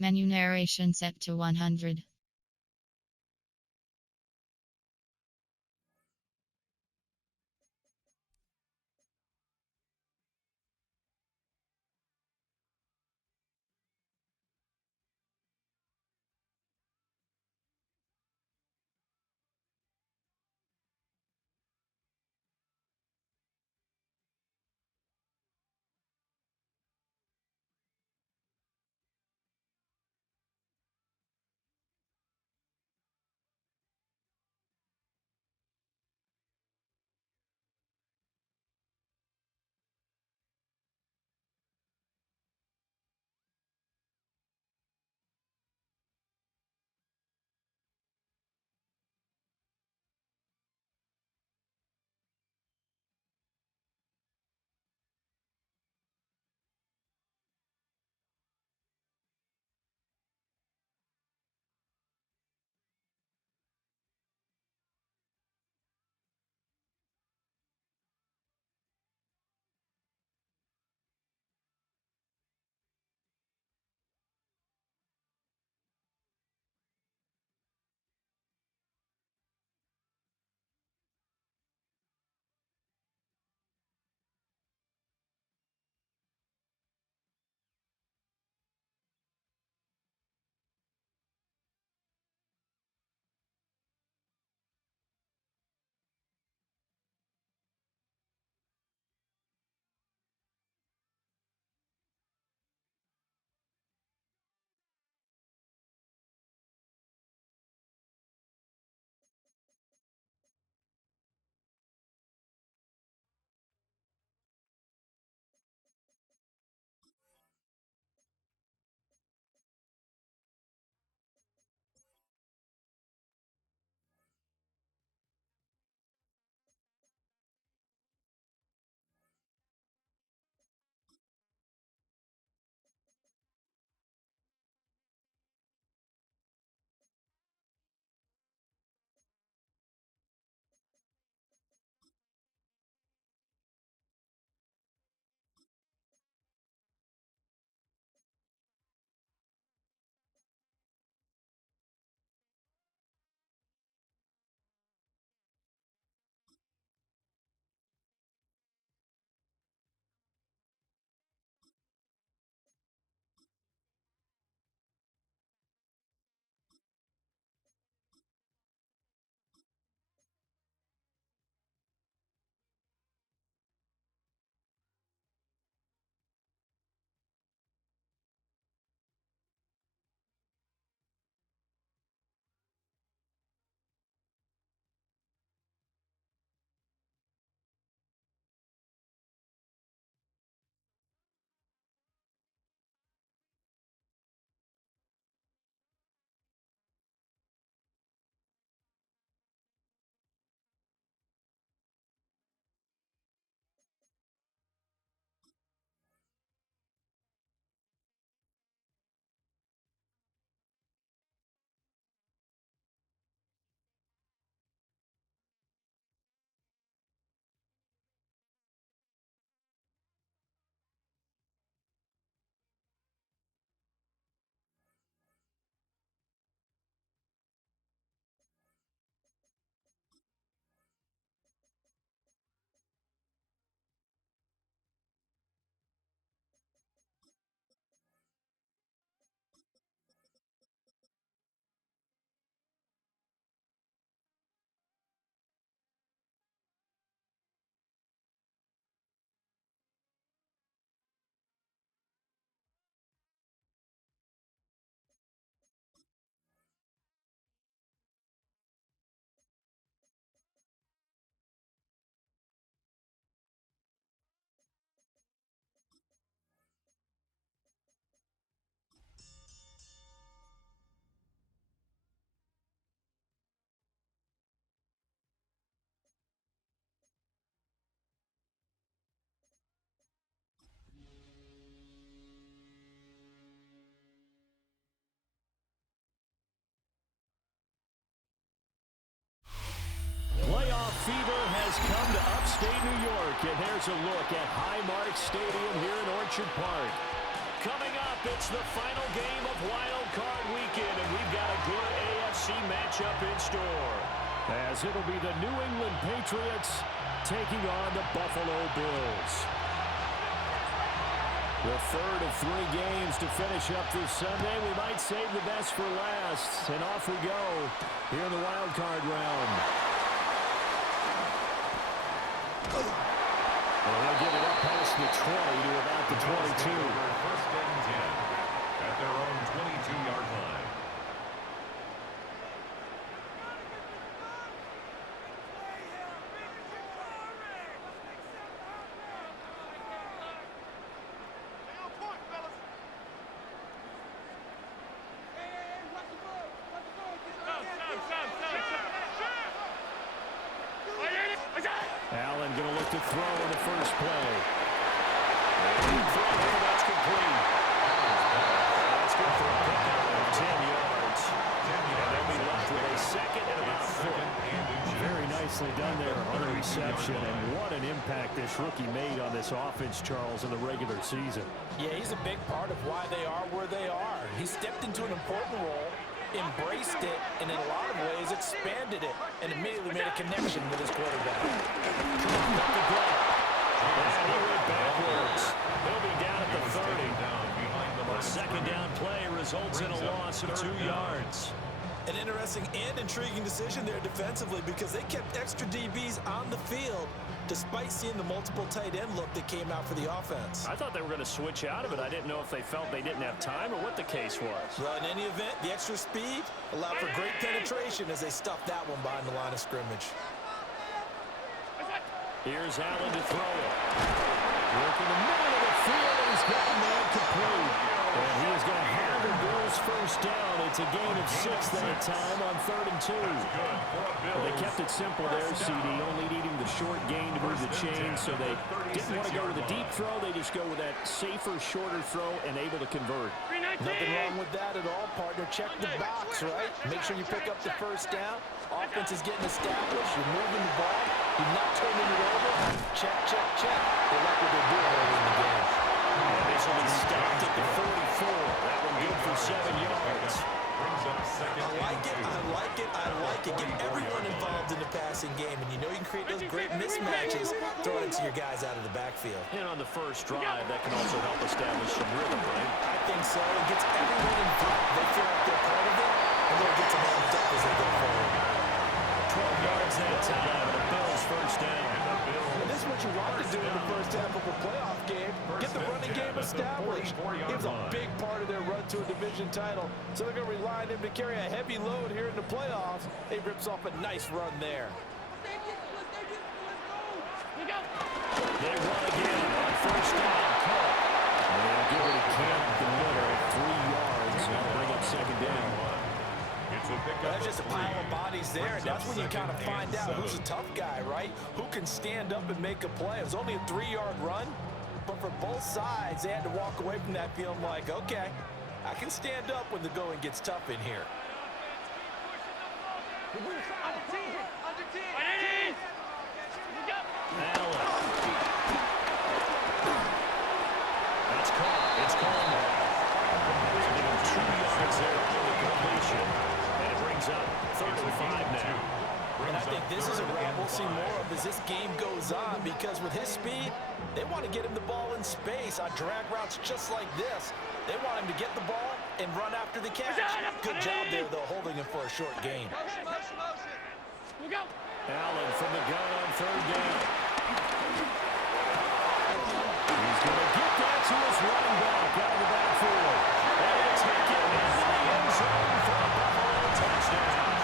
Menu narration set to 100. Playoff fever has come to upstate New York, and there's a look at Highmark Stadium here in Orchard Park. coming up. It's the final game of Wild Card Weekend, and we've got a good AFC matchup in store. As it'll be the New England Patriots taking on the Buffalo Bills. The third of 3 games to finish up this Sunday. We might save the best for last. And off we go here in the wild card round. And they'll get it up past the 20 to about the 22. First and 10 at their own 22-yard line. Allen going to look to throw on the first play. That's complete. That's good for a pickup of 10 yards. And they'll be left with a second and about a foot. Very nicely done there on the reception. And what an impact this rookie made on this offense, Charles, in the regular season. Yeah, he's a big part of why they are where they are. He stepped into an important role, embraced it, and in a lot of ways expanded it, and immediately made a connection with his quarterback. Got the grab. And he went backwards. He'll be down at the 30. A second down play results in a loss of 2 yards. An interesting and intriguing decision there defensively because they kept extra DBs on the field despite seeing the multiple tight end look that came out for the offense. I thought they were going to switch out of it. I didn't know if they felt they didn't have time or what the case was. Well, in any event, the extra speed allowed for great penetration as they stuffed that one behind the line of scrimmage. Here's Allen to throw it. Work in the middle of the field, and he's got a man complete. And he is going to have the Bills first down. It's a gain of 6 that time on 3rd and 2. Well, they kept it simple there, CD, only needing the short gain to move the chain, so they didn't want to go with a deep throw. They just go with that safer, shorter throw and able to convert. Nothing wrong with that at all, partner. Check the box, right? Make sure you pick up the first down. Offense is getting established. You're moving the ball. You're not turning it over. Check, check, check. They like what they're doing early in the game. And this will be stopped at the 44. That one good for 7 yards. I like it, I like it, I like it. Get everyone involved in the passing game, and you know you can create those great mismatches throwing it to your guys out of the backfield. And on the first drive, that can also help establish some rhythm, right? I think so. It gets everyone involved. They feel like they're part of it, and they'll get them amped up as they go forward. 12 yards that time, and the Bills first down. And this is what you want to do in the first half of a playoff game. Get the running game established. He was a big part of their run to a division title, so they're going to rely on him to carry a heavy load here in the playoffs. He rips off a nice run there. They run again on first down. Caught. And they'll give it a camp in the middle, 3 yards. That'll bring up second down. That's just a pile of bodies there, and that's when you kind of find out who's a tough guy, right? Who can stand up and make a play. It was only a 3-yard run, but for both sides, they had to walk away from that feeling like, okay, I can stand up when the going gets tough in here. Allen. That's caught. It's called. So they go 2 yards there on the completion. And it brings up 3rd and 5 now. And I think this is a route we'll see more of as this game goes on, because with his speed, they want to get him the ball in space on drag routes just like this. They want him to get the ball and run after the catch. Good job there, though, holding him for a short gain. Allen from the gun on 3rd down. He's going to get that to his running back out of the backfield. And he'll take it into the end zone for a Buffalo touchdown.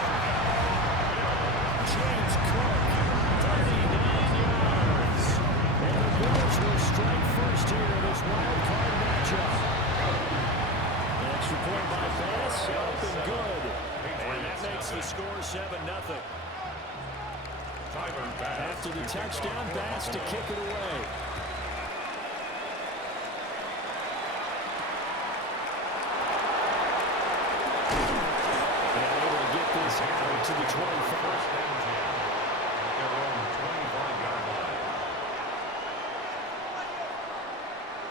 James Cook, 39 yards. And the Bills will strike first here in this wild card matchup. An extra point by Bass, up and good. And that makes the score 7-0. After the touchdown, Bass to kick it away. And able to get this out to the 25.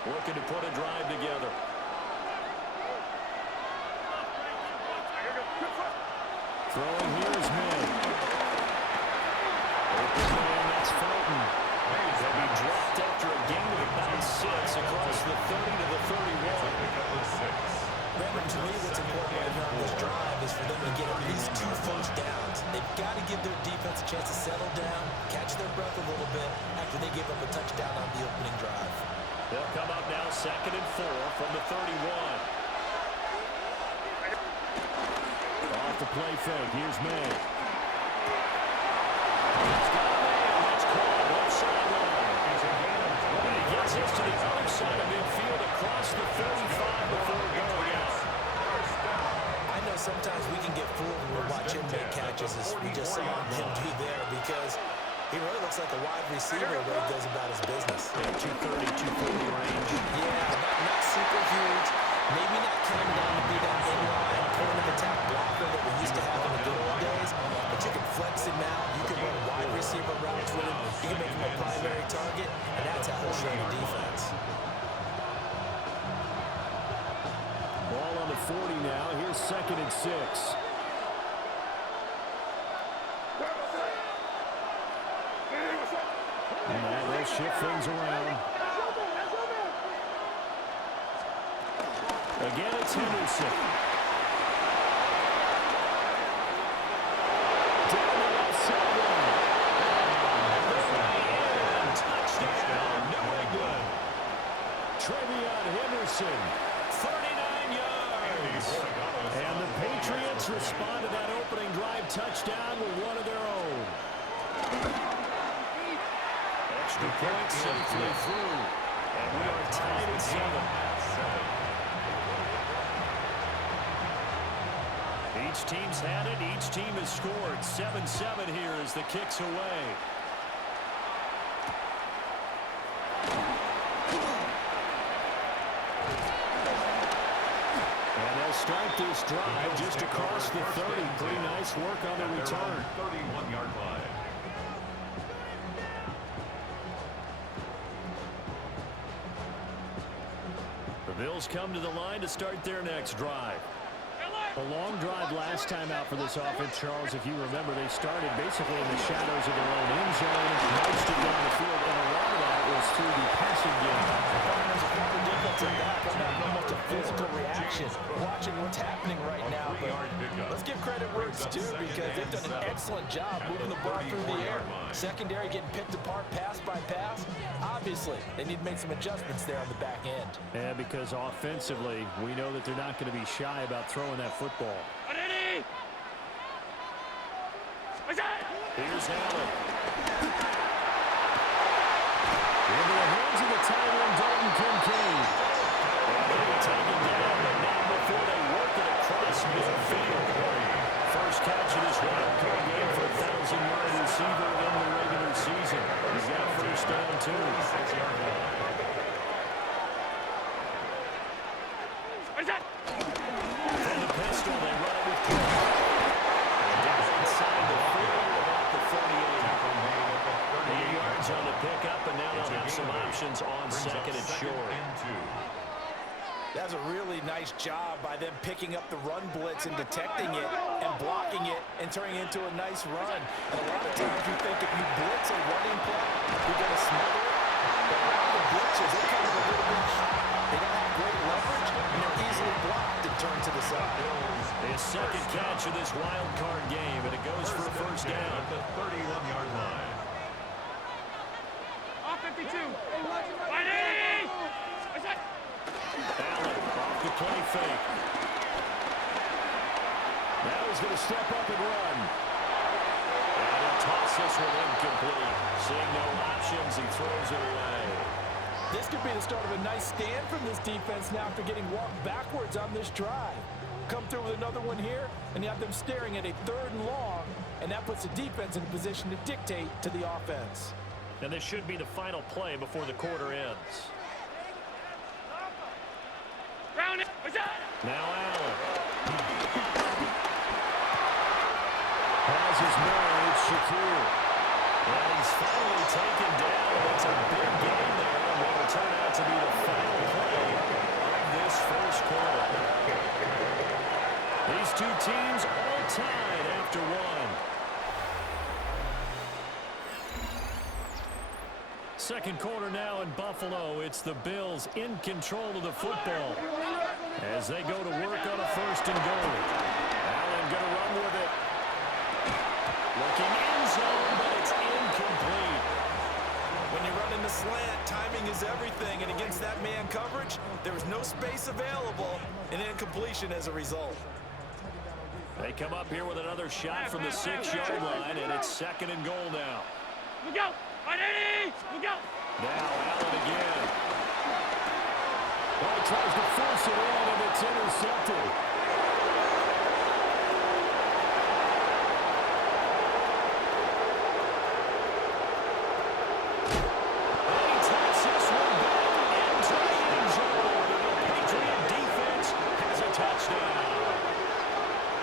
Looking to put a drive together. Throwing here is May. Open man, that's Fulton. They'll be dropped after a gain of about 6 across the 30 to the 31. Brandon, to me, what's important right now on this drive is for them to get at least 2 first downs. They've got to give their defense a chance to settle down, catch their breath a little bit after they give up a touchdown on the opening drive. They'll come up now 2nd and 4 from the 31. Off the play fake. Here's May. He's got a man. That's called left sideline. And he gets us to the other side of midfield across the 35 before going out. I know sometimes we can get fooled when we watch him make catches, as we just saw him do there, because he really looks like a wide receiver when he goes about his business. Yeah, 230, 240 range. Yeah, not super huge. Maybe not coming down to be that inline point of attack blocker that we used to have in the good old days, but you can flex him out. You can run wide receiver routes with him. You can make him a primary target, and that's how he'll shred a defense. Ball on the 40 now. Here's 2nd and 6. And now they'll shift things around. Again, it's Henderson. Down the left sideline. And touchdown, New England. Trevion Henderson, 39 yards. And the Patriots respond to that opening drive touchdown with one of their own. Extra point safely through. And we are tied at 7. Each team's had it. Each team has scored. 7-7 here as the kick's away. And they'll start this drive just across the 30. Pretty nice work on the return. 31-yard line. The Bills come to the line to start their next drive. A long drive last time out for this offense, Charles. If you remember, they started basically in the shadows of their own end zone and marched it down the field, and a lot of that was through the passing game. Not much of physical reaction watching what's happening right now, but let's give credit where it's due, because they've done an excellent job moving the ball through the air. Secondary getting picked apart pass by pass. Obviously, they need to make some adjustments there on the back end. Yeah, because offensively, we know that they're not going to be shy about throwing that football. Here's Allen. Into the hands of the tight end, Dalton Kincaid. And they were taken down, but not before they work it across midfield. First catch of this wild card game for a 1,000-yard receiver in the regular season. He's got first down, too. From the pistol, they run it with Cook. And down inside the 40, about the 48. 8 yards on the pickup, and now they'll have some options on 2nd and short. That's a really nice job by them picking up the run blitz and detecting it and blocking it and turning it into a nice run. And a lot of times you think if you blitz a running play, you're going to smother it. But a lot of the blitzes, they come in a little bit hot. They don't have great leverage, and they're easily blocked and turned to the side. His 2nd catch of this wild card game, and it goes for a first down. At the 31-yard line. 52. Allen off the play fake. Now he's going to step up and run. And he'll toss this one incomplete. Seeing no options, he throws it away. This could be the start of a nice stand from this defense now after getting walked backwards on this drive. Come through with another one here, and you have them staring at a 3rd and long, and that puts the defense in a position to dictate to the offense. And this should be the final play before the quarter ends. Now Allen. Has his man, it's Shaquille. And he's finally taken down. It's a big game there, and what will turn out to be the final play of this first quarter. These two teams Second quarter now in Buffalo. It's the Bills in control of the football as they go to work on a 1st and goal. Allen going to run with it. Looking end zone, but it's incomplete. When you're running the slant, timing is everything, and against that man coverage, there was no space available, and incompletion as a result. They come up here with another shot from the 6-yard line, and it's 2nd and goal now. Look out! Look out! Now Allen again. Well, he tries to force it in, and it's intercepted. And he takes this one back into the end zone. The Patriot defense has a touchdown.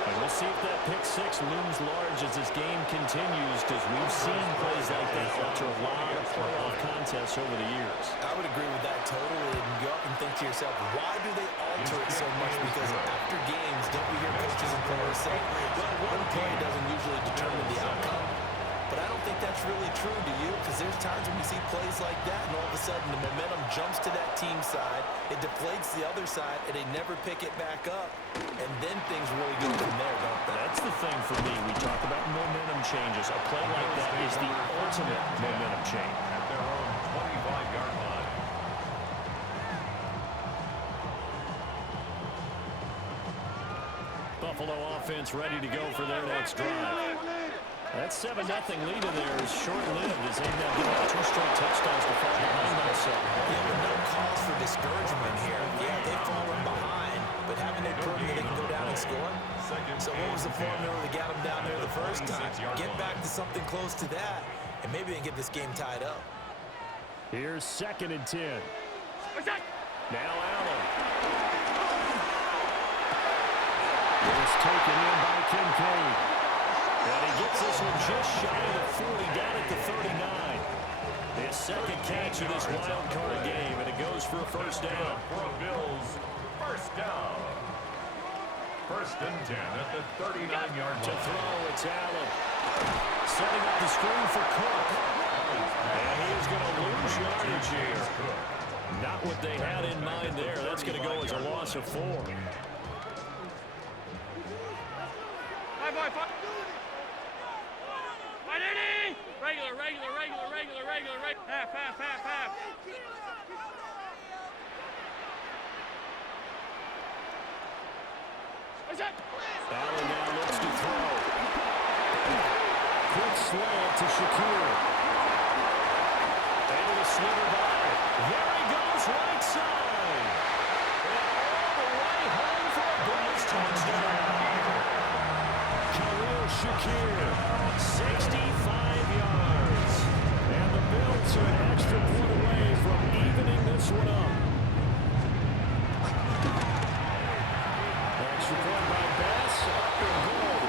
And we'll see if that pick 6 looms large as this game continues, because we've seen plays like that alter a lot of playoff contests over the years. I would agree with that totally, and you often think to yourself, why do they alter it so much? Because after games, don't we hear coaches and players say, well, one play doesn't usually determine the outcome. But I don't think that's really true, do you? Because there's times when we see plays like that, and all of a sudden the momentum jumps to that team side, it deflates the other side, and they never pick it back up. And then things really go from there, don't they? That's the thing for me. We talk about momentum changes. A play like that is the ultimate momentum change. At their own 25-yard line. Buffalo offense ready to go for their next drive. That 7-0 lead of theirs short-lived as they've now given up 2 straight touchdowns to fall behind by 7. Yeah, but no cause for discouragement here. Yeah, they've fallen behind, but haven't they proven that they can go down and score? So what was the formula that got them down there the first time? Get back to something close to that, and maybe they can get this game tied up. Here's 2nd and 10. Now Allen. It's taken in by Kincaid. And he gets this one just shy of the 40, down at the 39. His 2nd catch of this wild card game, and it goes for a 1st down. For a Bills 1st down. 1st and 10 at the 39-yard line. To throw, it's Allen. Setting up the screen for Cook. And he is going to lose yardage here. Not what they had in mind there. That's going to go as a loss of 4. Regular. Half. Allen now looks to throw. Quick slant to Shakir. Able to slither by. There he goes, right side. And all the way home for a Bills touchdown. Khalil Shakir, 65 yards. And the Bills are an extra point away from evening this one up. Extra point by Bass, up and good.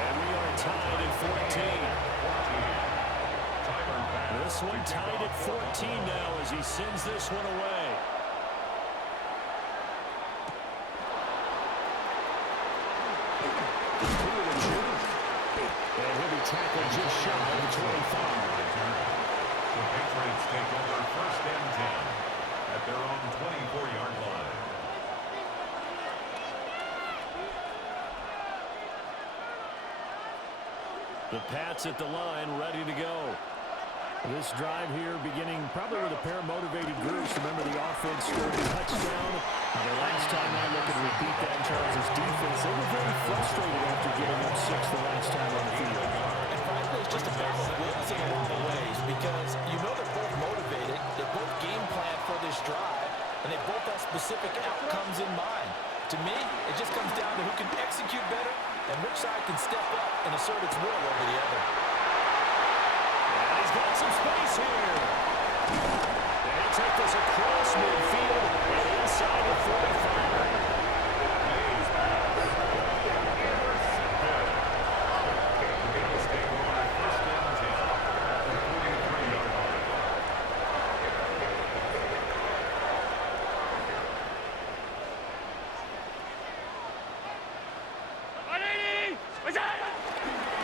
And we are tied at 14. This one tied at 14 now as he sends this one away. And he'll be tackled just shy of the 25. The Patriots take over 1st and 10 at their own 24-yard line. The Pats at the line, ready to go. This drive here beginning probably with a pair of motivated groups. Remember, the offense scored a touchdown. The last time I look and repeat that in Charles' defense, they were very frustrated after giving up 6 the last time on the field. And frankly, it's just a battle of wills in a lot of ways, because you know they're both motivated, they're both game planned for this drive, and they both have specific outcomes in mind. To me, it just comes down to who can execute better and which side can step up and assert its will over the other. And he's got some space here. And he'll take this across midfield and inside the 45.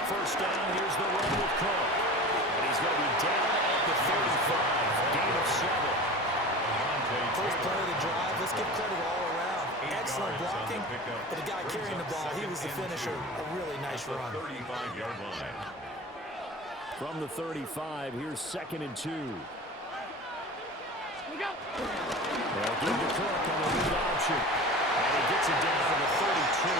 First down, here's the run with Cook. And he's going to be down at the 35. of 7. First play of the drive, let's give credit all around. Excellent blocking, but the guy carrying the ball, he was the finisher. A really nice run. 35-yard line. From the 35, here's 2nd and 2. We go. They'll give to Cook on the lead option. And he gets it down to the 32.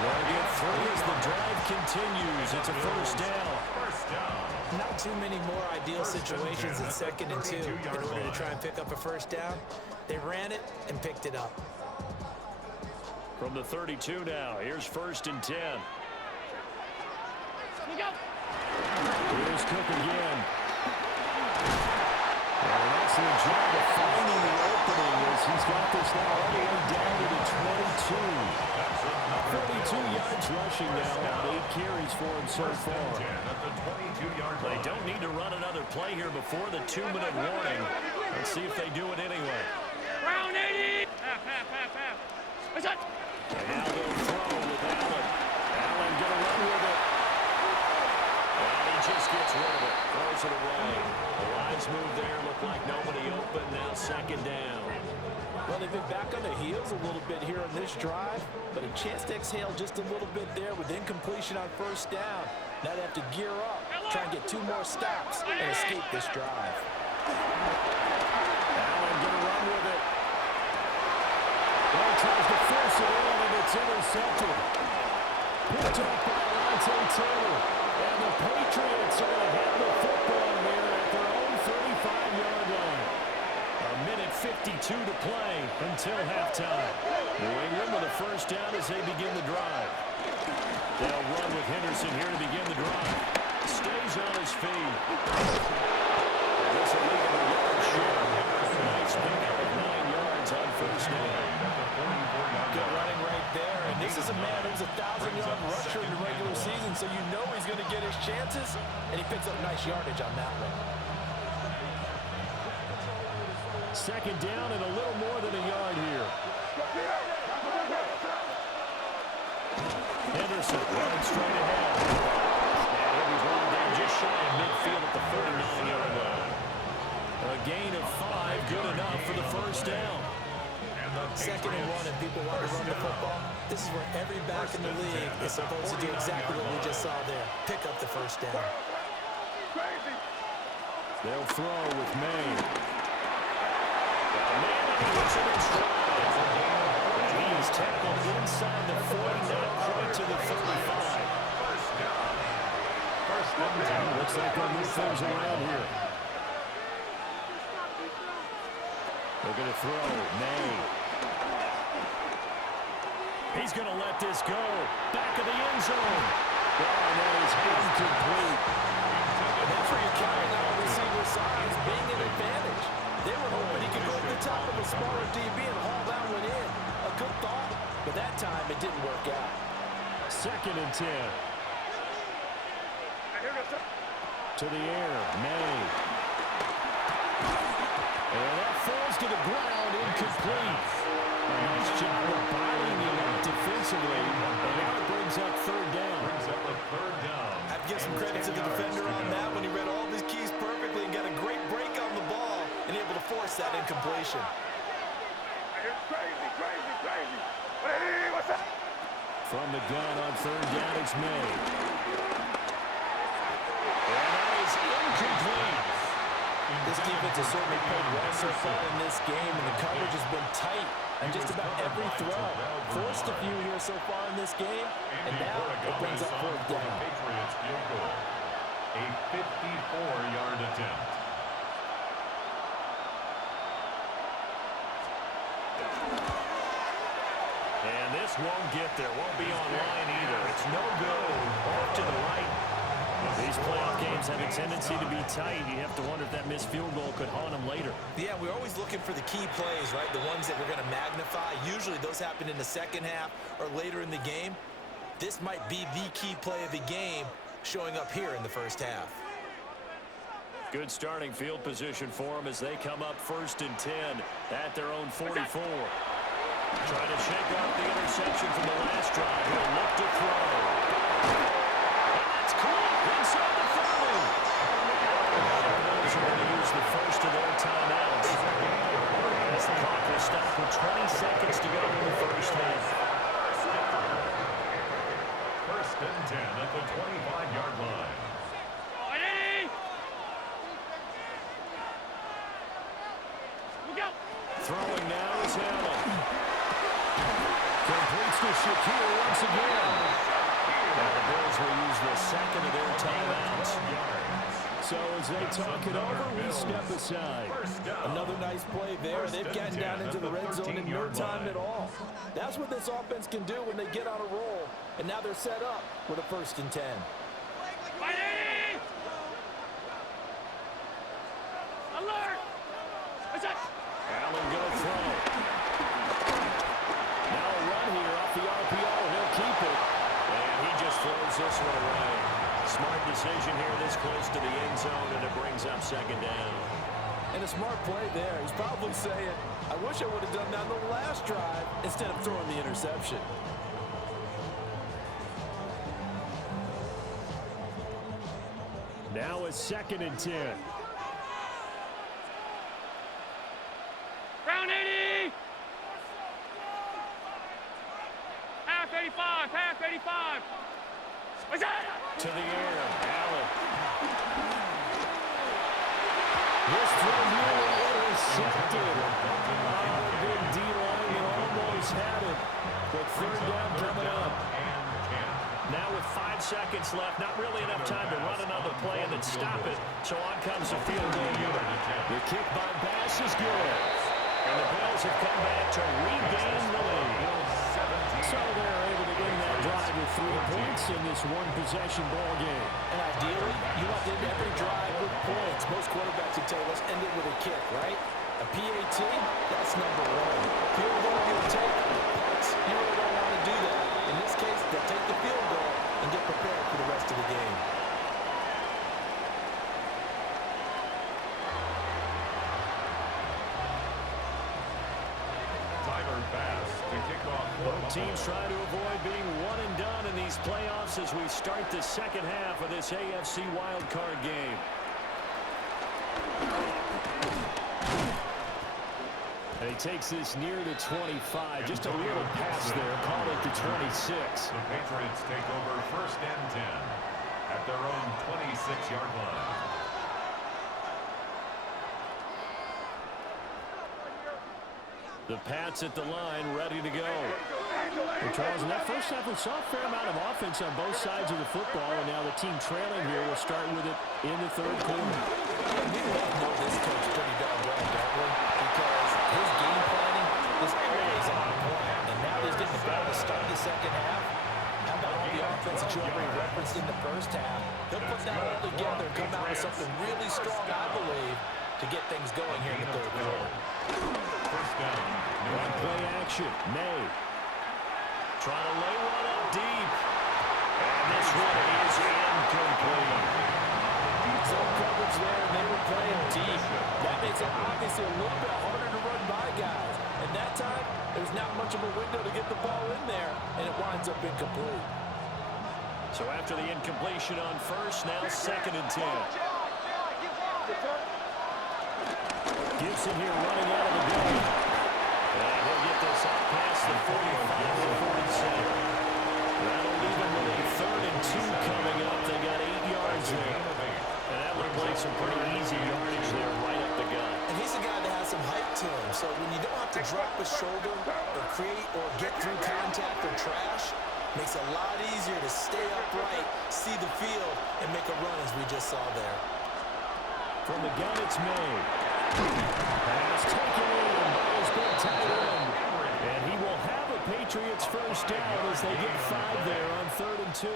They'll get 3 as the drive continues. It's a first down. Not too many more ideal situations at 2nd and 2 in order to try and pick up a first down. They ran it and picked it up. From the 32 now, here's 1st and 10. We go. Here's Cook again. And an excellent job of finding the opening as he's got this now all the way down to the 22. 32 yards rushing now on 8 carries for him so far. They don't need to run another play here before the 2-minute warning. Let's see if they do it anyway. Round 80. Half. What's up? And now they'll throw with Allen. Allen gonna run with it. And he just gets rid of it. Throws it away. The lines move there. Look like nobody open. Now 2nd down. Well, they've been back on their heels a little bit here on this drive, but a chance to exhale just a little bit there with incompletion on 1st down. Now they have to gear up, try and get 2 more stops, and escape this drive. Allen gonna run with it. Well, tries to force it in, and it's intercepted. Picked up by Lante Taylor. And the Patriots are going to have the football here at their own 35-yard line. A minute 52 to play until halftime. New England with a first down as they begin the drive. They'll run with Henderson here to begin the drive. Stays on his feet. And this will lead him a yard short. Nice pickup of 9 yards on first down. Good running right there. And this is a man who's a 1,000-yard rusher in the regular season, so you know he's going to get his chances. And he picks up nice yardage on that one. 2nd down and a little more than a yard here. Henderson running straight ahead. And he'll be brought down just shy of midfield at the 39-yard line. A gain of 5, good enough for the first down. 2nd and 1, and people want to run the football. This is where every back in the league is supposed to do exactly what we just saw there. Pick up the first down. They'll throw with May. Puts it in stride. He is tackled inside the 40, not quite to the 35. Looks like they'll move things around here. They're going to throw. May. He's going to let this go. Back of the end zone. Oh, that is incomplete. And that's where you're counting on receiver signs being an advantage. They were hoping he could go to the top of a smaller DB and haul that one in. A good thought, but that time it didn't work out. 2nd and 10. To the air, May. And that falls to the ground, incomplete. A nice job of bottling him up defensively. And now it brings up 3rd down. I have to give some credit to the defender on that when he read all of his keys perfectly and got a great break on the ball and able to force that incompletion. Crazy. Hey, what's up? From the gun on 3rd down, it's May. And that is incomplete. This defense has certainly played well so far in this game, and the coverage has been tight on just about every throw. Forced a few here so far in this game, and now it brings up 4th down. Patriots field goal. A 54-yard attempt. And this won't get there. Won't be online either. It's no good. Off to the right. These playoff games have a tendency to be tight. You have to wonder if that missed field goal could haunt them later. Yeah, we're always looking for the key plays, right? The ones that we're going to magnify. Usually those happen in the 2nd half or later in the game. This might be the key play of the game showing up here in the 1st half. Good starting field position for them as they come up 1st and 10 at their own 44. Trying to shake off the interception from the last drive. He'll look to throw. And that's caught inside the 30. The Bills are going to use the first of their Throwing now is Allen. Completes to Shakir once again. Now the Bills will use the second of their timeouts. So as they talk it over, we step aside. Another nice play there. They've gotten down into the red zone in no time at all. That's what this offense can do when they get on a roll. And now they're set up with a 1st and 10. Alert! What's that? Allen going to throw. Now a run here off the RPO. He'll keep it. And he just throws this one away. Smart decision here this close to the end zone, and it brings up 2nd down. And a smart play there. He's probably saying, I wish I would have done that on the last drive instead of throwing the interception. Now a 2nd and 10. Round 80! Half 85, half 85. What's that? To the air, Allen. This throw nearly intercepted. Big D-line almost had it. But 3rd down coming up. Now with 5 seconds left, not really enough time to run another play and then stop it. So on comes the field goal unit. The kick by Bass is good. And the Bills have come back to regain the lead. So they're able to end that drive with 3 points in this one-possession ball game. And ideally, you want to end every drive with points. Most quarterbacks would tell you, let's end it with a kick, right? A PAT, that's number 1. Field goal, you'll take points. You really don't want to do that. In this case, they'll take the field goal and get prepared for the rest of the game. Both teams try to avoid being one and done in these playoffs as we start the 2nd half of this AFC wildcard game. And he takes this near the 25. Just a little pass there. Call it the 26. The Patriots take over 1st and 10 at their own 26-yard line. The Pats at the line, ready to go. And Charles, in that first half, we saw a fair amount of offense on both sides of the football, and now the team trailing here will start with it in the 3rd quarter. We all know this coach pretty darn well, don't we? Because his game planning is always on point. And now he's getting the ball to start the 2nd half. How about all the offense that you already referenced in the 1st half? He'll put that all together, come out with something really strong, I believe, to get things going here in the 3rd quarter. 1st down. One play action. May. Trying to lay one up deep. And this one is incomplete. Zone coverage there, and they were playing deep. That makes it obviously a little bit harder to run by guys. And that time, there's not much of a window to get the ball in there, and it winds up incomplete. So after the incompletion on 1st, now 2nd and 10. Gibson here running out of the game. And he'll get this out past the 45 to 47. That'll leave him with a 3rd and 2 coming up. They got 8 yards there. And that would play some pretty easy yardage there right up the gut. And he's a guy that has some height to him. So when you don't have to drop a shoulder or create or get through contact or trash, makes it a lot easier to stay upright, see the field, and make a run as we just saw there. From the gun, it's made. Pass taken in by his big tight end. And he will have a Patriots 1st down as they get 5 there on 3rd and 2.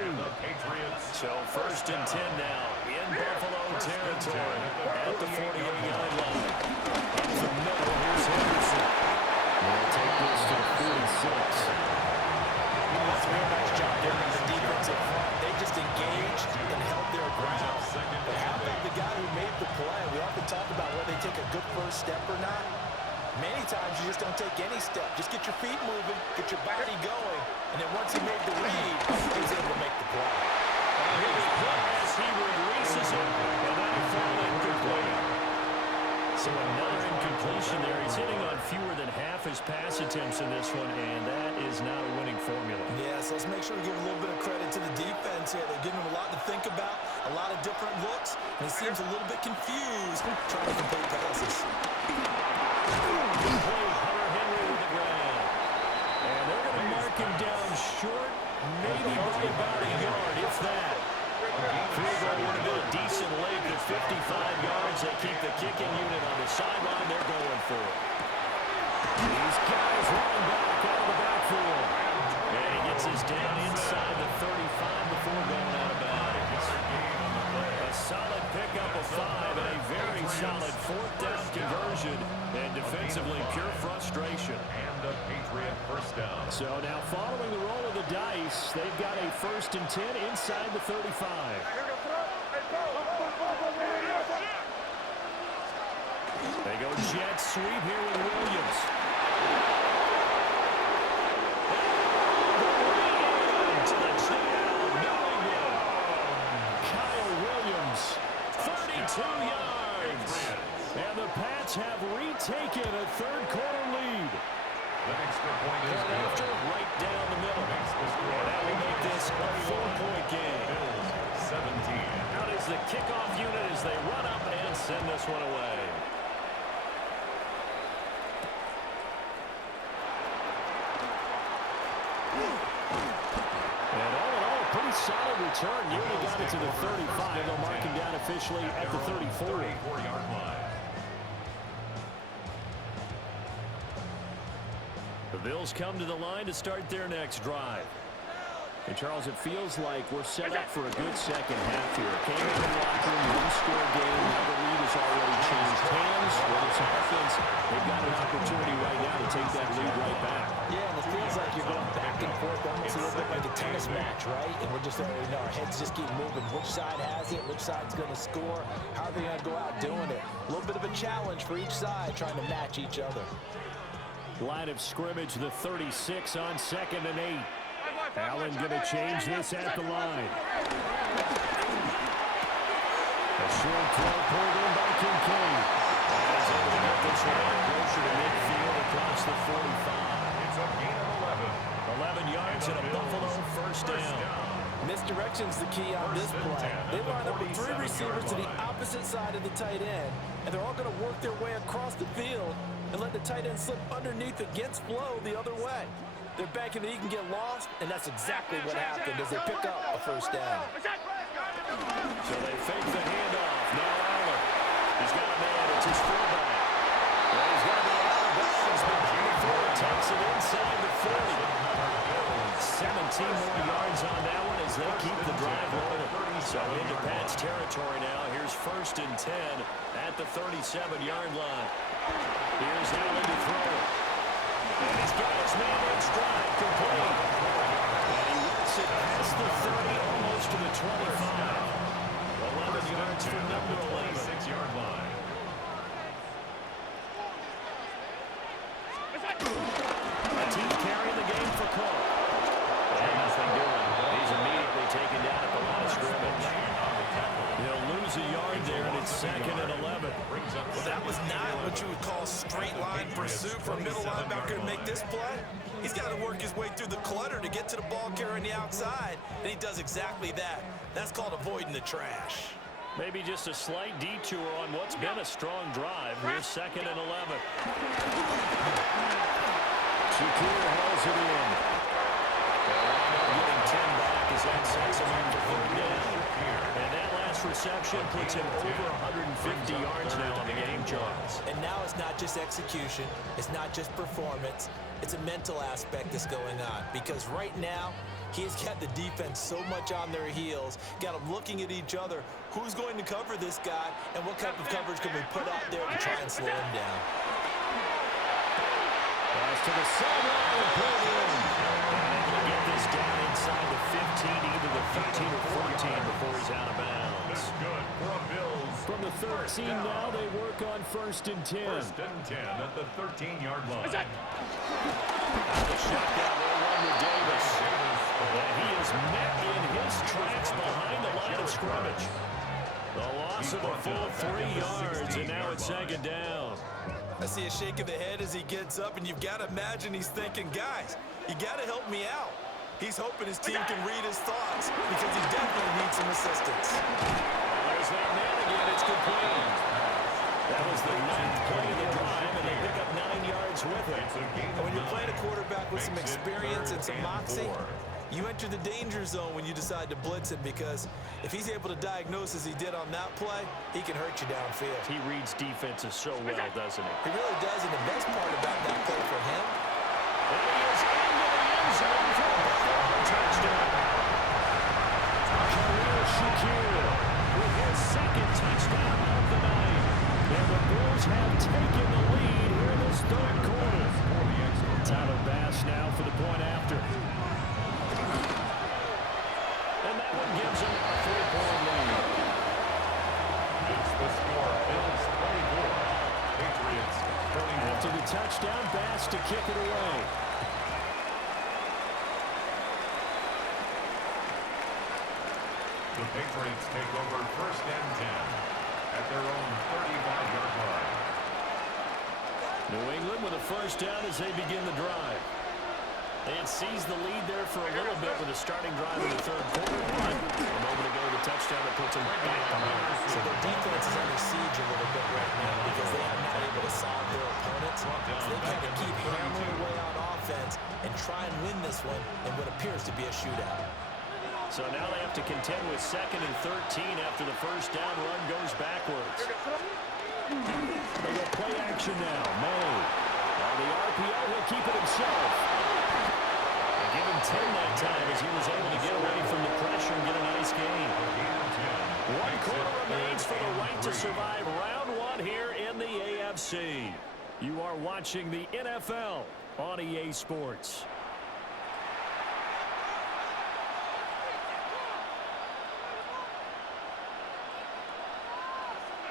So 1st and 10 now in Buffalo territory at the 48-yard line. Up the middle, here's Henderson. They'll take this to 46. That's a real nice job there by the defensive front. They just engaged and held their ground. But how about the guy who made the play? We often talk about whether they take a good 1st step or not. Many times you just don't take any step. Just get your feet moving, get your body going, and then once he made the read, he was able to make the play. Here's as he releases it, and that'll fall incomplete. So another incompletion there. He's hitting on fewer than half his pass attempts in this one, and that is not a winning formula. Yeah, so let's make sure we give a little bit of credit to the defense here. They're giving him a lot to think about, a lot of different looks, and he seems a little bit confused trying to complete passes. decent length of 55 yards. They keep the kicking unit on the sideline. They're going for it. These guys running back out of the backfield. And he gets his down inside the 35 before going out of bounds. A solid pickup of 5 and a very solid fourth down conversion. And defensively, pure frustration. And a Patriot first down. So now following the roll of the dice, they've got a 1st and 10 inside the 35. They go jet sweep here with Williams. Touchdown, New England. Kyle Williams, 32 yards. And the Pats have retaken a third-quarter lead. The extra point is And after, right down the middle. And that will make this a 4-point game. Bills 17. Out is the kickoff unit as they run up and send this one away. And all in all, pretty solid return. Nearly got it to the 35. They'll mark him down officially at the 34. 34-yard line. The Bills come to the line to start their next drive. And, Charles, it feels like we're set up for a good second half here. Came in the locker room, one-score game. Now the lead has already changed hands. Whether it's offense, they've got an opportunity right now to take that lead right back. Yeah, and it feels like you're going back and forth almost a little bit like a tennis match, right? And we're just already know our heads just keep moving. Which side has it? Which side's going to score? How are they going to go out doing it? A little bit of a challenge for each side trying to match each other. Line of scrimmage, the 36 on 2nd and 8. Allen going to change this at the line. A short throw pulled in by Kincaid. He's able to get this one closer to midfield across the 45. It's a gain of 11. 11 yards and a Buffalo first down. Misdirection's the key on this play. They line up with 3 receivers to the opposite side of the tight end, and they're all going to work their way across the field and let the tight end slip underneath against flow the other way. They're banking that he can get lost, and that's exactly what happened as they pick up a first down. So they fake the handoff. Now Allen. He's got a man. It's his fullback. Well, he's going to be out of bounds, but before he takes it inside the 40. 17 more yards on that one as they keep the drive rolling. So into Pats territory now. Here's 1st and 10 at the 37-yard line. Here's Allen to throw it. And he's got his man in stride complete. And he works it past the 30, almost to the 25. 11 yards from number 11. 26-yard line. Team carrying the game for Cook. And nothing doing. He's immediately taken down at the line of scrimmage. They'll lose a yard there, and it's 2nd and 11. Well, that was not what you would call straight line pursuit for a middle linebacker to make this play. He's got to work his way through the clutter to get to the ball carrier on the outside, and he does exactly that. That's called avoiding the trash. Maybe just a slight detour on what's been a strong drive. Here's 2nd and 11. Shakur hauls it in. They're getting 10 back as that sets him up for 3rd down. And that last reception puts him over 150 yards now on the game, Charles. And now it's not just execution. It's not just performance. It's a mental aspect that's going on. Because right now, he's got the defense so much on their heels, got them looking at each other. Who's going to cover this guy, and what type of coverage can we put out there to try and slow him down? Pass to the sideline and pulled in. And able to get this down inside the 15, either the 13 or 14 before he's out of bounds. That's good for a Bills. From the 13 now, they work on 1st and 10. 1st and 10 at the 13-yard line. The shotgun will run with Davis. And he is met in his tracks behind the line of scrimmage. The loss of a full 3 yards, and now it's 2nd down. I see a shake of the head as he gets up, and you've got to imagine he's thinking, guys, you got to help me out. He's hoping his team can read his thoughts because he definitely needs some assistance. There's that man again. It's complete. That was the 9th play of the drive, and they pick up 9 yards with it. And when you're playing a quarterback with some experience and some moxie, You enter the danger zone when you decide to blitz him, because if he's able to diagnose as he did on that play, he can hurt you downfield. He reads defenses so well, doesn't he? He really does, and the best part about that play for him, and he is into the end zone for a touchdown. Khalil Shakir with his second touchdown of the night. And the Bulls have taken the lead here in this third quarter. Tyler Bass now for the point after. And that one gives him a 3-point lead. It's the score. Bills 24. Patriots 31. After the touchdown, Bass to kick it away. The Patriots take over first and 10 at their own 35-yard line. New England with a first down as they begin the drive. They had seized the lead there for a little bit with a starting drive in the third quarter. But a moment ago, the touchdown that puts them back behind. so their defense is under siege a little bit right now because they are not able to solve their opponents. So they got to keep hammering away on offense and try and win this one in what appears to be a shootout. So now they have to contend with 2nd and 13 after the first down run goes backwards. They go play action now. May. On the RPO, he'll keep it himself. They give him 10 that time as he was able to get away from the pressure and get a nice gain. 1 quarter remains for the right to survive round 1 here in the AFC. You are watching the NFL on EA Sports.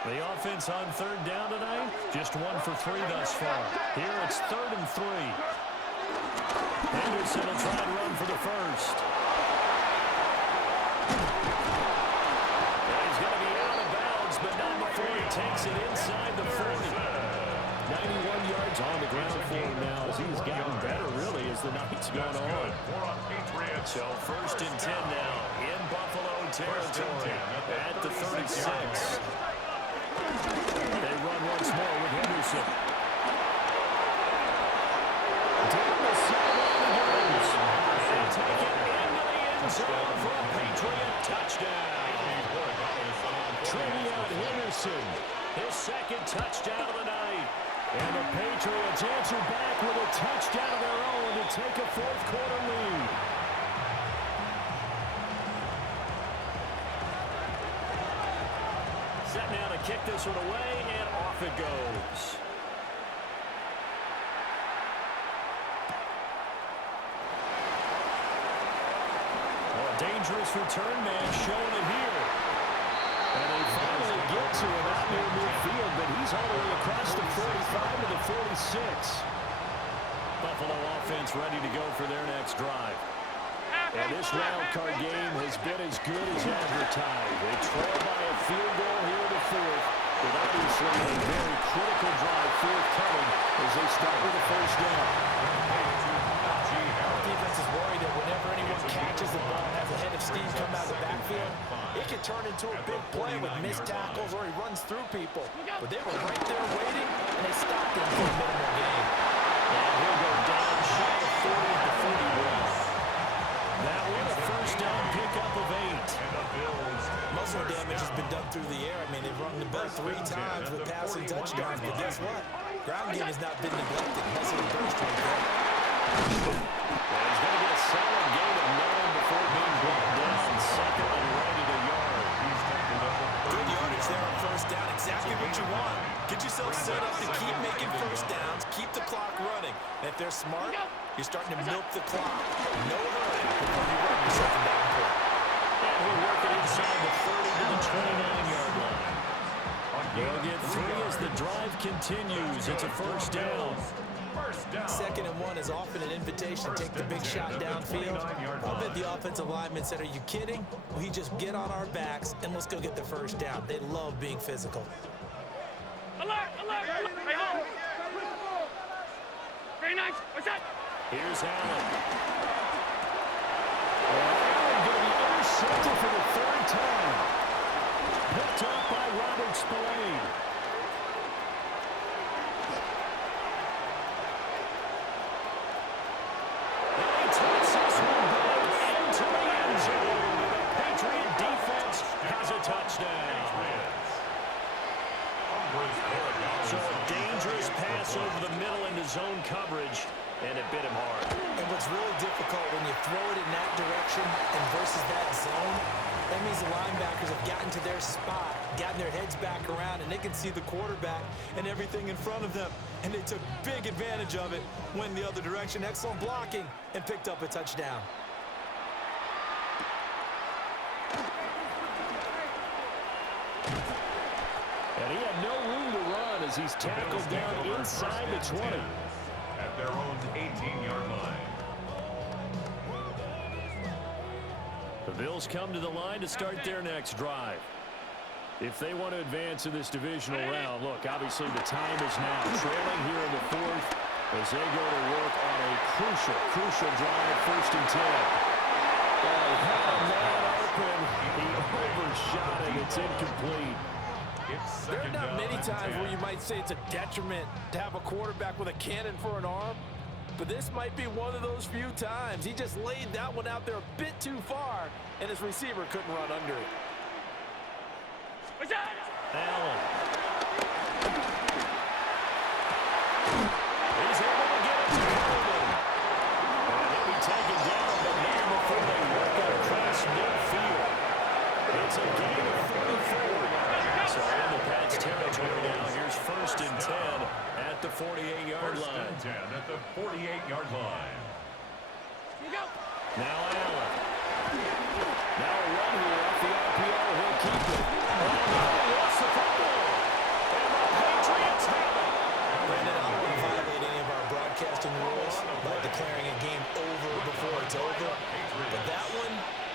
The offense on third down tonight, just 1 for 3 thus far. Here it's 3rd and 3. Henderson will try and run for the first. And he's going to be out of bounds, but not before he takes it inside the 40. 91 yards on the ground for him now as he's gotten better, really, as the night's gone on. So 1st and 10 now in Buffalo territory at the 36. They run once more with Henderson. Down the sideline he goes. And take it into the end zone for a Patriot touchdown. Trevion Henderson, his 2nd touchdown of the night. And the Patriots answer back with a touchdown of their own to take a 4th quarter lead. Set now to kick this one away, and off it goes. Well, a dangerous return man showing it here. And they finally get to him out near midfield, but he's all the way across the 45 to the 46. Buffalo offense ready to go for their next drive. And this wild card game has been as good as advertised. They trail by a field goal here in the 4th, with obviously a very critical drive forthcoming as they start with a first down. Our defense is worried that whenever anyone catches the ball and has a head of steam come out of the backfield, it can turn into a big play with missed tackles or he runs through people. But they were right there waiting, and they stopped him for a minimal gain. And he'll go down shy of 40 at the 41. That one a first down pickup of 8. Muscle damage has been done through the air. I mean, they've rung the bell 3 times with passing touchdowns, but guess what? Ground game has not been neglected. Muscle burst right there. Well, he's going to get a solid gain of 9 before being brought down. 2nd and right at a yard. Good yardage there on first down. Exactly what you want. Get yourself set up to keep making first downs. Keep the clock running. And if they're smart, you're starting to milk the clock. No hurry before you run your 2nd down play. And he'll work it inside the 30 to the 29-yard line. They'll get 3 as the drive continues. It's a first down. 2nd and 1 is often an invitation to take the big shot downfield. I bet the offensive linemen said, are you kidding? We just get on our backs and let's go get the first down. They love being physical. Alert! Alert! Alert! Hey, home! Very nice. What's that? Here's Allen. Allen going to be intercepted for the 3rd time. Picked up by Robert Spillane. And he takes this one back touchdown. So a dangerous pass over the middle into zone coverage, and it bit him hard. And what's really difficult when you throw it in that direction and versus that zone, that means the linebackers have gotten to their spot, gotten their heads back around, and they can see the quarterback and everything in front of them. And they took big advantage of it, went the other direction, excellent blocking, and picked up a touchdown. And he had no room to run as he's tackled down inside the 20. At their own 18-yard line. The Bills come to the line to start their next drive. If they want to advance in this divisional round, look, obviously the time is now. Trailing here in the fourth as they go to work on a crucial drive, 1st and 10. Oh, he had a man open. He overshot it. It's incomplete. There are not many times where you might say it's a detriment to have a quarterback with a cannon for an arm, but this might be one of those few times. He just laid that one out there a bit too far, and his receiver couldn't run under it. Allen. He's able to get it to Coleman. And he'll be taken down, but not before they work it across midfield. It's a gain of 44. So in the Pats territory now, here's 1st and 10 at the 48-yard line. 1st and 10 at the 48-yard line. Now Allen. Now a run here off the RPO. He'll keep it. Lost the football. And the Patriots have it. Brandon, I don't want to violate any of our broadcasting rules by declaring a game over before it's over, but that one,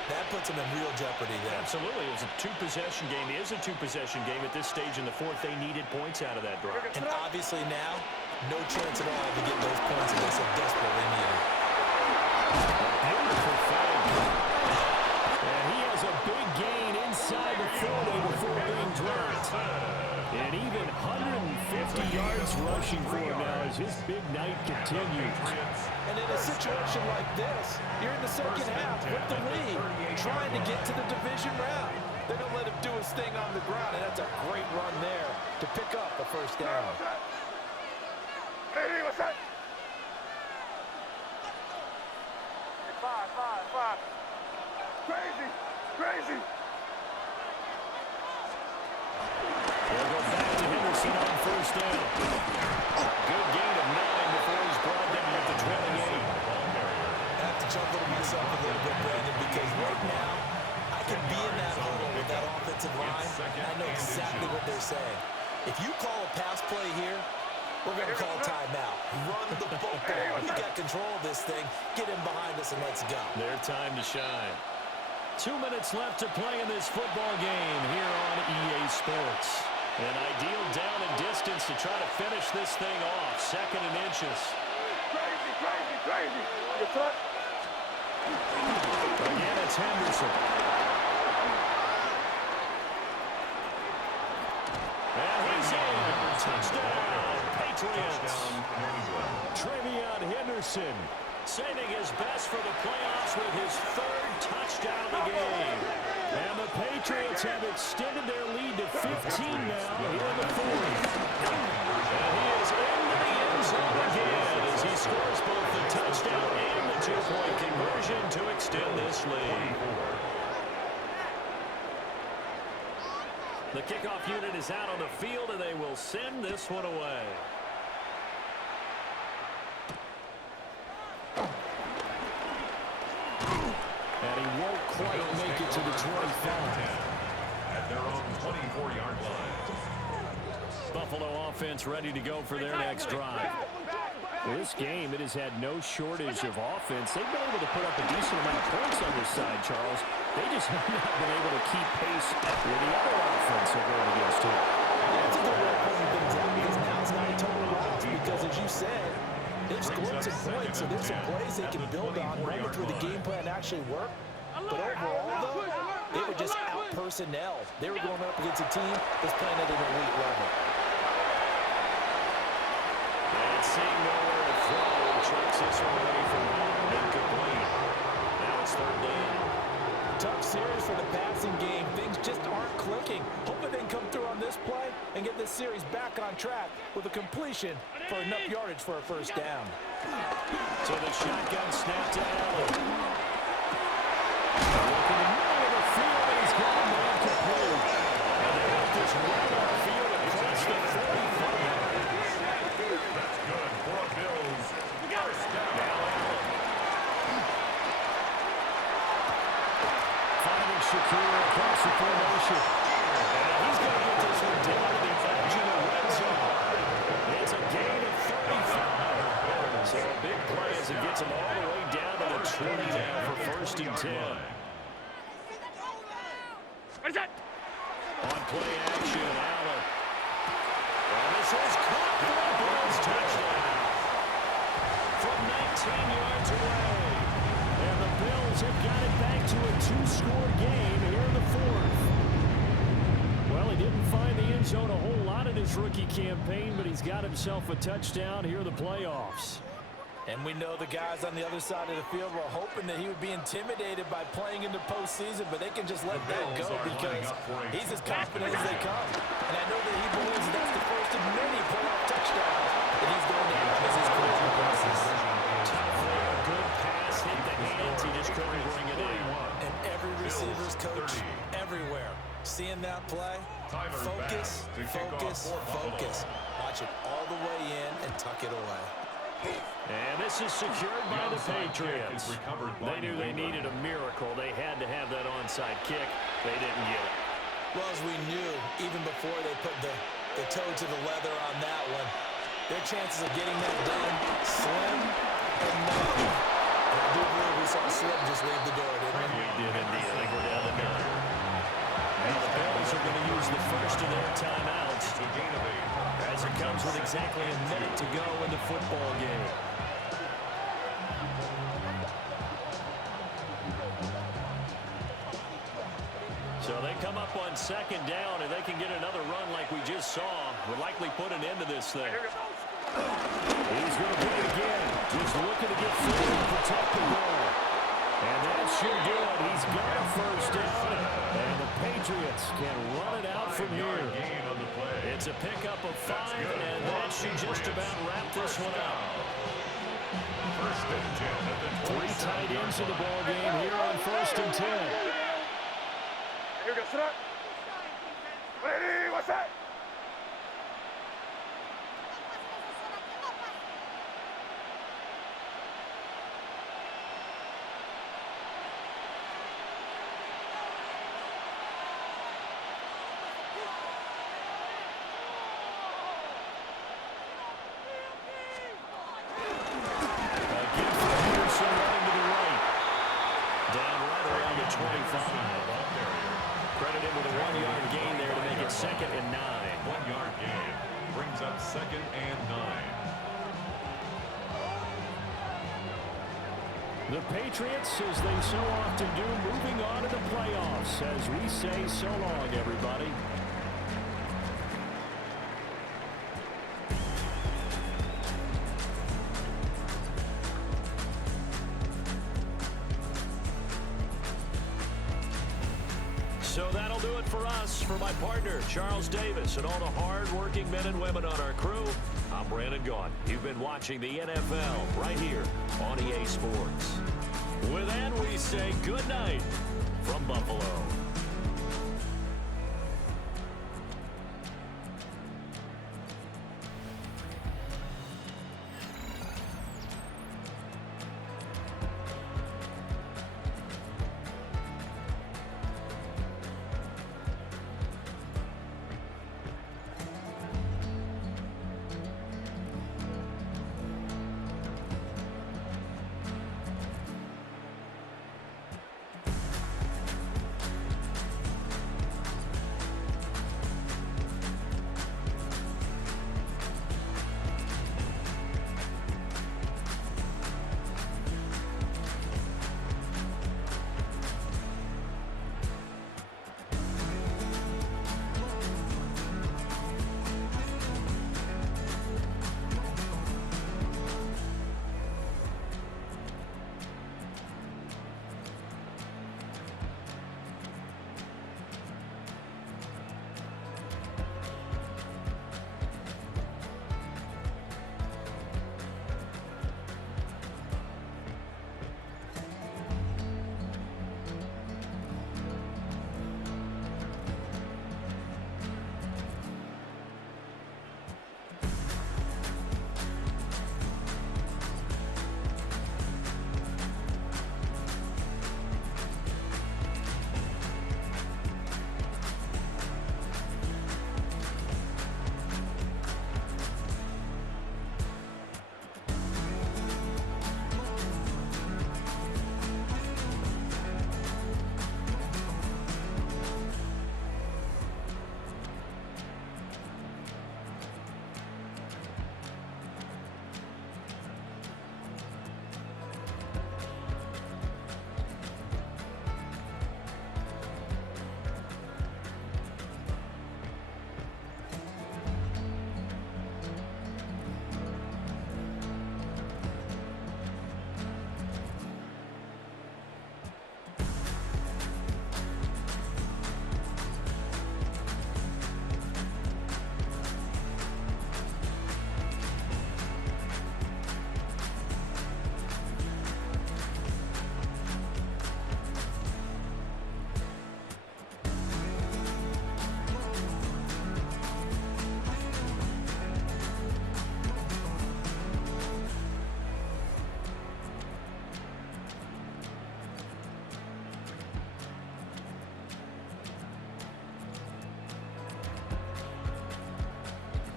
that puts them in real jeopardy there. Absolutely. It was a two-possession game. It is a two-possession game at this stage in the fourth. They needed points out of that drive. And obviously now, no chance at all to get those points if they so desperately need them. Beautiful fake. And he has a big gain inside the 40 before being dropped. And even 150 yards rushing for him now as his big night continues. And in a situation like this, you're in the second half with the lead, trying to get to the division round. They're going to let him do his thing on the ground, and that's a great run there to pick up a 1st down. Hey, what's that? Five. Crazy. They'll go back to Henderson on 1st down. A good gain of 9 before he's brought down at the 28. I have to chuckle to myself a little bit, Brandon, because right now, I can be in that huddle with that offensive line, and I know exactly what they're saying. If you call a pass play here, we're going to call timeout. Run the football. We got control of this thing. Get him behind us and let's go. Their time to shine. 2 minutes left to play in this football game here on EA Sports. An ideal down and distance to try to finish this thing off. 2nd and inches. Crazy. Your foot. Again, it's Henderson. And he's in. Touchdown, Patriots. Trevion Henderson saving his best for the playoffs with his 3rd touchdown of the game. And the Patriots have extended their lead to 15 now here in the 4th. And he is into the end zone again as he scores both the touchdown and the 2-point conversion to extend this lead. The kickoff unit is out on the field, and they will send this one away. And he won't quite make it to the 25. At their own 24-yard line. Buffalo offense ready to go for their next drive. For this game, it has had no shortage of offense. They've been able to put up a decent amount of points on this side, Charles. They just have not been able to keep pace with the other offense they're going against here. That's a good way of putting things out because now it's not a total loss because, as you said, they've scored some points, so there's some plays they can build on, moments where the game plan actually worked. But overall, though, they were just out-personnel. They were going up against a team that's playing at an elite level. And seeing nowhere to throw, chucks this one away from home. Incomplete. Now it's 3rd down. tough series for the passing game. Things just aren't clicking. Hoping they can come through on this play and get this series back on track with a completion for enough yardage for a first down. So the shotgun snap to Allen. Look in the middle of the field, and he's got a man complete. And they have this run on the field across the 45. That's good for a Bills first down. Now Allen. Finding Shakir across the formation. And he's going to get this one down to the edge of the red zone. It's a gain of 35. So a big play as it gets him all the way down to the 20 now for first and 10. What is that? On play action, Allen. And this is caught for a Bills touchdown. From 19 yards away. And the Bills have got it back to a two-score game here in the fourth. Well, he didn't find the end zone a whole lot in his rookie campaign, but he's got himself a touchdown here in the playoffs. And we know the guys on the other side of the field were hoping that he would be intimidated by playing in the postseason, but they can just let that go because he's as confident as they come. And I know that he believes that's the first of many playoff touchdowns that he's going to have as his career progresses. Tough there, good pass, hit the hands, he just couldn't bring it in. And every receiver's coach everywhere seeing that play, focus, focus, focus. Watch it all the way in and tuck it away. And this is secured by the Patriots. They knew they needed a miracle. They had to have that onside kick. They didn't get it. Well, as we knew, even before they put the toe to the leather on that one, their chances of getting that done, slim and none. And I do believe we saw Slim just leave the door, didn't we? We did indeed. I think we're down to 9. Now the Bills are going to use the first of their timeouts as it comes with exactly a minute to go in the football game. So they come up on second down, and they can get another run like we just saw. Would likely put an end to this thing. He's going to play it again. Just looking to get forward and protect the ball. And that should do it. He's got a first down. And the Patriots can run it out from here. It's a pickup of 5, and that should just about wrap this one up. First and 10 at the 3 tight ends in the ball game here on first and 10. Here we go, sit up. Ready, what's that? Credit him with a 1-yard gain there to make it 2nd and 9. 1-yard gain brings up 2nd and 9. The Patriots, as they so often do, moving on to the playoffs as we say so long, everybody. So that'll do it for us. For my partner, Charles Davis, and all the hard-working men and women on our crew, I'm Brandon Gaudin. You've been watching the NFL right here on EA Sports. With that, we say good night from Buffalo.